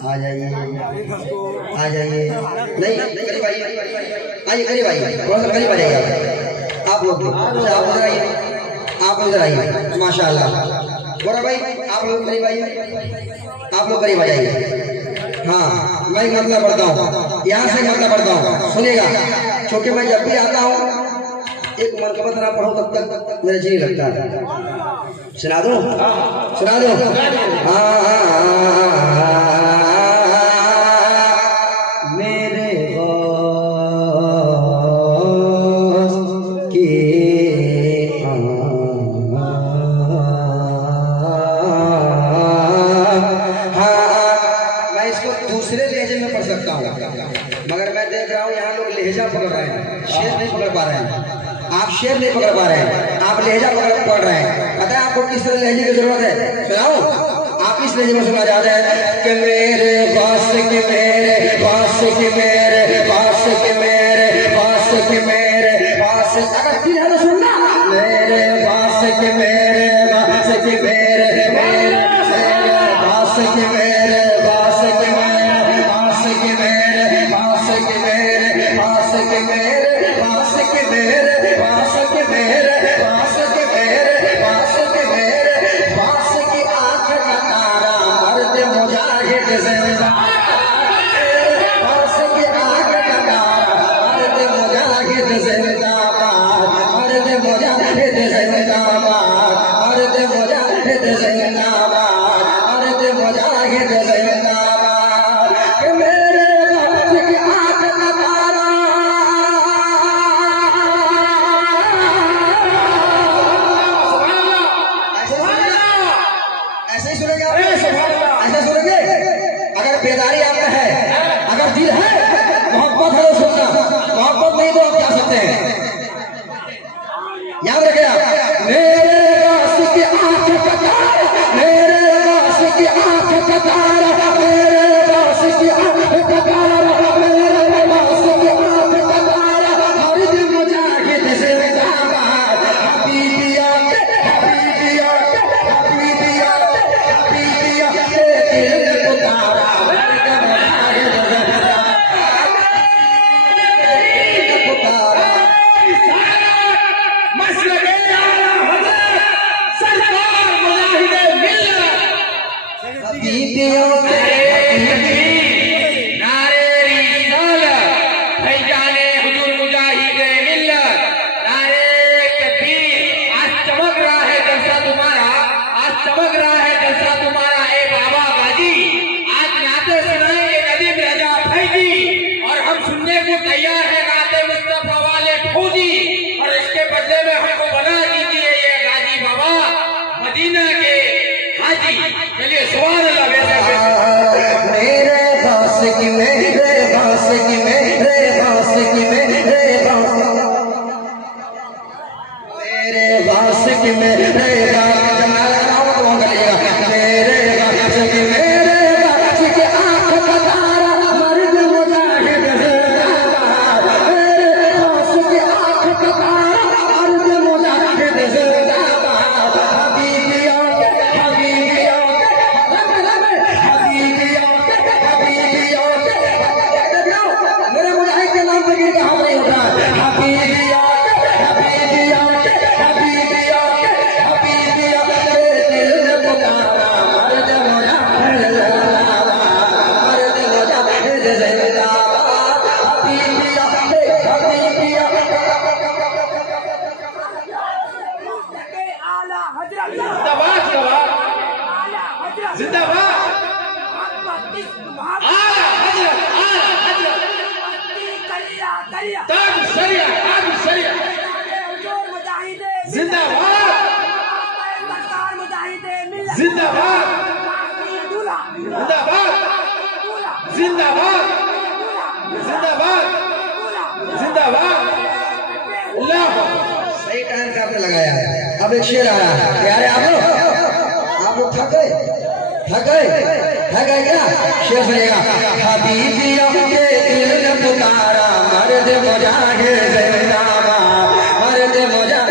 आ जाइए आ जाइए। नहीं करीब आइए, आइए करीब आइए, थोड़ा सा करीब आ जाइए आप लोग। आप उधर आइए, आप उधर आइए। माशाल्लाह गोरा भाई आप लोग करीब आइए, आप लोग करीब आ जाइए। हाँ मैं मतलब पढ़ता हूँ, यहाँ से मतलब पढ़ता हूँ, सुनिएगा। क्योंकि मैं जब भी आता हूँ एक मरतबा तरह पढ़ो तब तक मेरा जी लगता है। सुना दो सुना दो। मेरे की मैं इसको दूसरे लहजे में पढ़ सकता हूँ, मगर मैं देख रहा हूँ यहाँ लोग लहजा पकड़ रहे हैं, शेर नहीं पकड़ पा रहे हैं। आप शेर नहीं पकड़ पा रहे हैं, आप लहजा पकड़ रहे हैं। पता है आपको किस तरह लहजे की जरूरत है? सुनाओ आप इस लहजे में सुना जाता है कि मेरे बास के मेरे बास के मेरे बास के मेरे बास के मेरे बास। अगर फिर है तो सुनना, मेरे बास के मेरे बास के मेरे मेरे बास के मेरे बास के मेरे बास के मेरे बास के मेरे बास के मेरे बास के मेरे बास के मेरे बास के मेरे बास के मेरे बास की आंख का तारा मर्द मुजाहिद जिंदा, बास की आंख का तारा मर्द मुजाहिद जिंदाबाद, मर्द मुजाहिद जिंदाबाद, मर्द मुजाहिद जिंदाबाद, मर्द मुजाहिद जिंदाबाद। कि मेरे बास की आंख का तारा ऐसे ही सुनेंगे, ऐसे सुनेंगे। अगर बेदारी आपका है, अगर दिल है, मोहब्बत है तो सुनना, मोहब्बत नहीं तो आप क्या सकते हैं। याद रखिए मेरे बास की आंख का तारा, मेरे बास की आंख का तारा, मेरे बास की आंख का तारा, मेरे बास की आंख का तारा, मर्द मुजाहिद जिंदाबाद। हबीबिया हबीबिया हबीबिया हबीबिया दिल को तारा, मर्द मुजाहिद जिंदाबाद को तारा। तैयार है गाते मुस्तफा वाले फौजी, और इसके बदले में हमको बना दीजिए ये गाजी बाबा मदीना के हाजी। चलिए सुभान अल्लाह। मेरे बास की मेरे बास की मेरे बास की मेरे बास की मेरे बास की मेरे बास की आंख का तारा, मर्द मुजाहिद जिंदाबाद, मेरे बास की आंख का तारा, मर्द मुजाहिद जिंदाबाद। हबीबिया हबीबिया हबीबिया हबीबिया, मेरे मुजाहिद के नाम पे गिर के हाथ नहीं उठा। हबीबिया हबीबिया हबीबिया हबीबिया दिल को तारा, मर्द मुजाहिद जिंदाबाद, मर्द मुजाहिद जिंदाबाद। हबीबिया हबीबिया आला हजरत जिंदाबाद जिंदाबाद आला हजरत जिंदाबाद आला हजरत आला हजरत कलिया कलिया ताज शरिया ताज शरिया हुजूर मुजाहिद जिंदाबाद सरकार मुजाहिद मिल्लत जिंदाबाद दूल्हा जिंदाबाद जिंदाबाद जिंदाबाद जिंदाबाद। अल्लाह सही टाइम से आपने लगाया है। अब एक शेर आया है, प्यारे आप लोग थक गए थक गए क्या? शेर सुनिएगा। हबीबिया के दिल ने पुकारा, मर्द मुजाहिद जिंदाबाद, मर्द मुजाहिद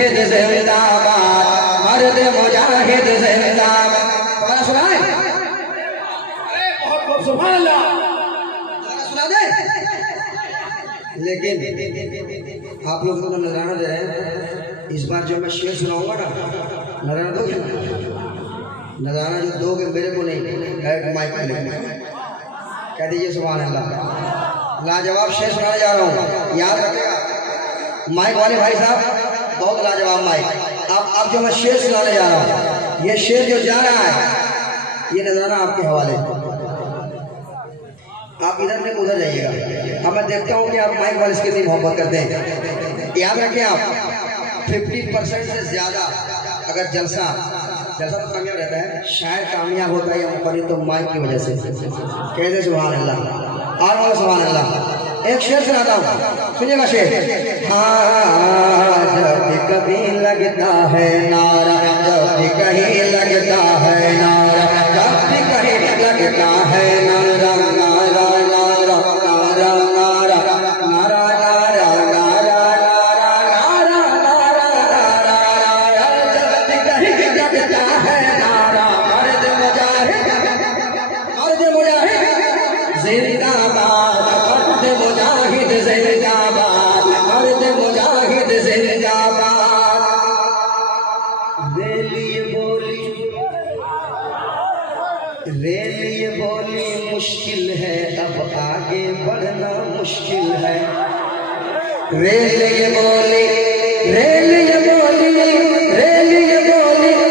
मुजाहिद जिंदाबाद, मर्द मुजाहिद जिंदाबाद। तुम्हारा सुना है? बहुत बहुत सुभान अल्लाह। सुना दे। लेकिन आप लोग को नजराना दे रहे हैं, इस बार जो मैं शेर सुनाऊंगा ना, नजराना दोगे? नजराना जो दोगे मेरे को नहीं, डायरेक्ट माइक पे लेंगे। कह दीजिए सुभान अल्लाह। लाजवाब शेर सुनाने जा रहा हूँ, याद रखिएगा। माइक वाले भाई साहब, बहुत लाजवाब माइक। अब जो मैं शेर सुनाने जा रहा हूँ, ये शेर जो जा रहा है, ये नजराना आपके हवाले। आप इधर में उधर जाइएगा। अब मैं देखता हूँ कि आप माइक वाले से कितनी मोहब्बत करते हैं। याद रखें, आप 50% से ज्यादा अगर जलसा तो कामयाब रहता है, शायद कामयाब होता है या मुकर्रिर तो माइक की वजह से। कहते सुभान अल्लाह और सुभान अल्लाह। एक शेर सुनाता हूँ, सुनिएगा शेर। हाँ, जब भी कभी लगता है नारा, जब भी कहीं लगता है नारा, जब भी कहीं लगता है नारा, नारा नारा नारा नारा नारा नारा नारा नारा नारा नारा, जब भी कहीं लगता है नारा, मर्द मुजाहिद जिंदाबाद, मर्द मुजाहिद जिंदाबाद, मर्द मुजाहिद जिंदाबाद। रेलिए बोली मुश्किल है, अब आगे बढ़ना मुश्किल है। रेलिए बोली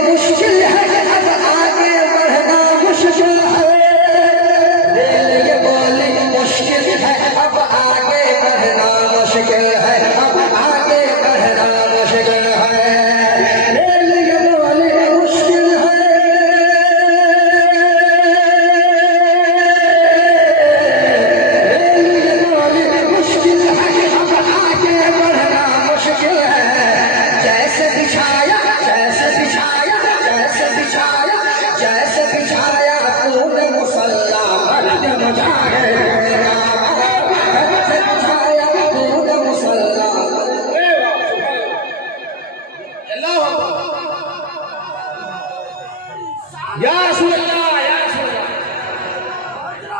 मुश्किल है, अब आगे बढ़ना मुश्किल है। रेलिए बोली मुश्किल है, अब आगे बढ़ना मुश्किल है, अब आगे बढ़ना मुश्किल है। रेलिए बोली मुश्किल है,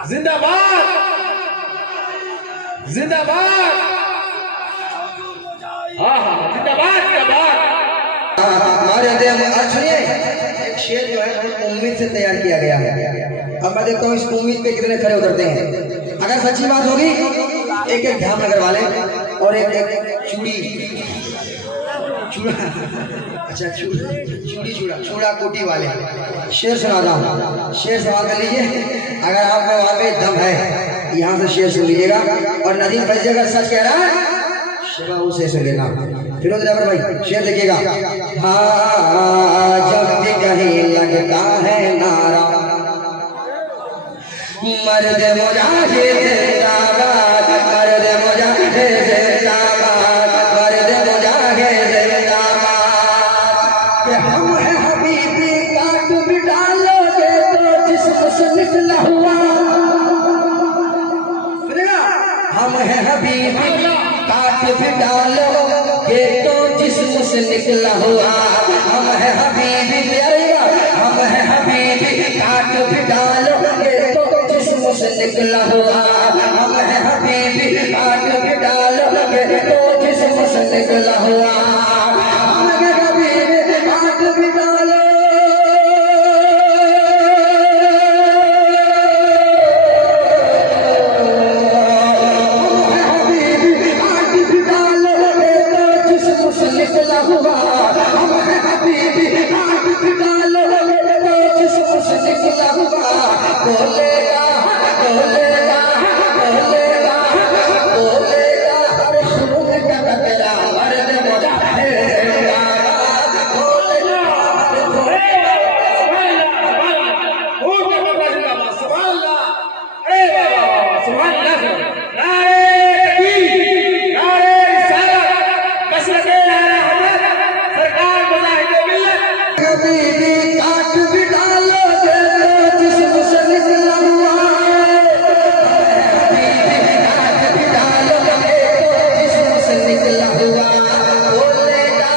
जिंदाबाद जिंदाबाद। हाँ हाँ जिंदाबाद जिंदाबाद। सुनिए, एक शेर जो है उम्मीद से तैयार किया गया है। अब मैं देखता हूँ इस उम्मीद पे कितने खड़े उतरते हैं। अगर सच्ची बात होगी, एक एक धामनगर वाले और एक चूड़ा कोटी वाले शेर सुनाता हूँ। शेर सवाल कर लीजिए, अगर आपको वहाँ पे दम है यहाँ से शेर सुन लीजिएगा, और नदीम भाई अगर सच कह रहा है शिवा उसे सुन लेना। फिरोज जाफर भाई शेर देखिएगा। हाँ, जब भी कहीं लगता है नारा, मर्द मुजाहिद जिंदाबाद, मर्द मुजाहिद जिंदाबाद, मर्द मुजाहिद जिंदाबाद। हम है हबीबी, काट भी डालोगे तो जिस्म से निकला हुआ। हम है हबीबी, काट भी डालोगे तो जिस्म से निकला हुआ। हम है हबीबी, हम है हबीबी, काट भी डालोगे तो जिस्म से निकला हुआ। हम है हबीबी, काट भी डालोगे तो जिस्म से निकला हुआ। हम है हबीबी, काट भी डालो निकला हुआ। हम है हबीबी, आग भी डालोगे तो जिस्म से निकला हुआ। बोलेगा बोलेगा बोलेगा बोलेगा हर खून का कतरा, मर्द मुजाहिद जिंदाबाद। बोलेगा सुभान अल्लाह। अरे वाह सुभान अल्लाह। काट भी डालोगे तो जिस्म से निकला हुआ। काट भी डालोगे तो जिस्म से निकला हुआ। बोलेगा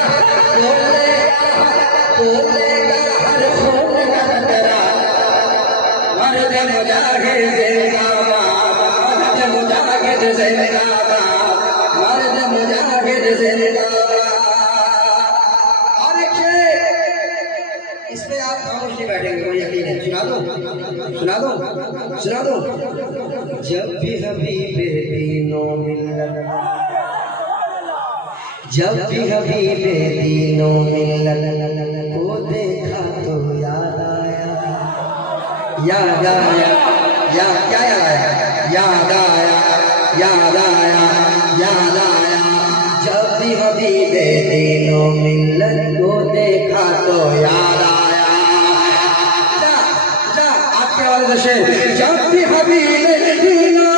मुजाहिद जिंदाबाद, मर्द मुजाहिद जिंदाबाद, मर्द मुजाहिद जिंदाबाद। और एक शेर, इसमें आप खामोश नहीं बैठेंगे, मुझे यकीन है। सुना दो सुना दो सुना दो। जब भी हबीबे दीनो मिल्लत, जब भी हबीबे दीनो मिल्लत को देखा तो याद आया, याद आया, याद क्या याद आया, याद आया, याद आया, याद आया। जब भी हबीबे दीनो मिल्लत को देखा तो याद आया। आपके वाले दशे, जब भी हबीबे दीनो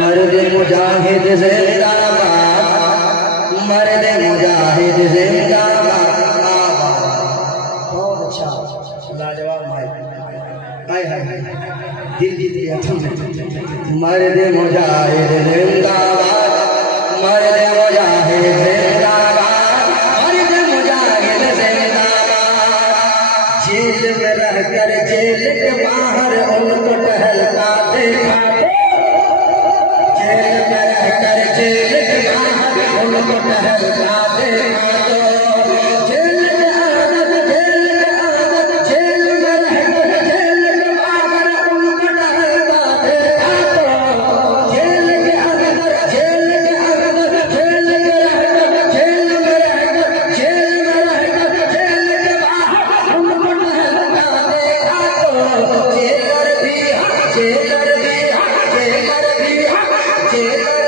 मर्द मुजाहिद जिंदाबाद, मर्द मुजाहिद जिंदाबाद। बहुत अच्छा, लाजवाब माइक, हाय हाय दिल जीत लिया तुमने। मर्द मुजाहिद जिंदाबाद, मर्द मुजाहिद जिंदाबाद, मर्द मुजाहिद जिंदाबाद। जेल में रहकर जेल के बाहर उनको टहलता देखा, जेल में रहकर जेल के बाहर उनको टहलता देखा तो, जेल के अंदर जेल के अंदर जेल में रहकर जेल के बाहर उनको टहलता देखा तो, जेल के अंदर जेल के अंदर जेल में रहकर जेल में रहकर जेल में रहकर जेल के बाहर उनको टहलता देखा तो, जेलर भी जेलर भी जेलर भी जेलर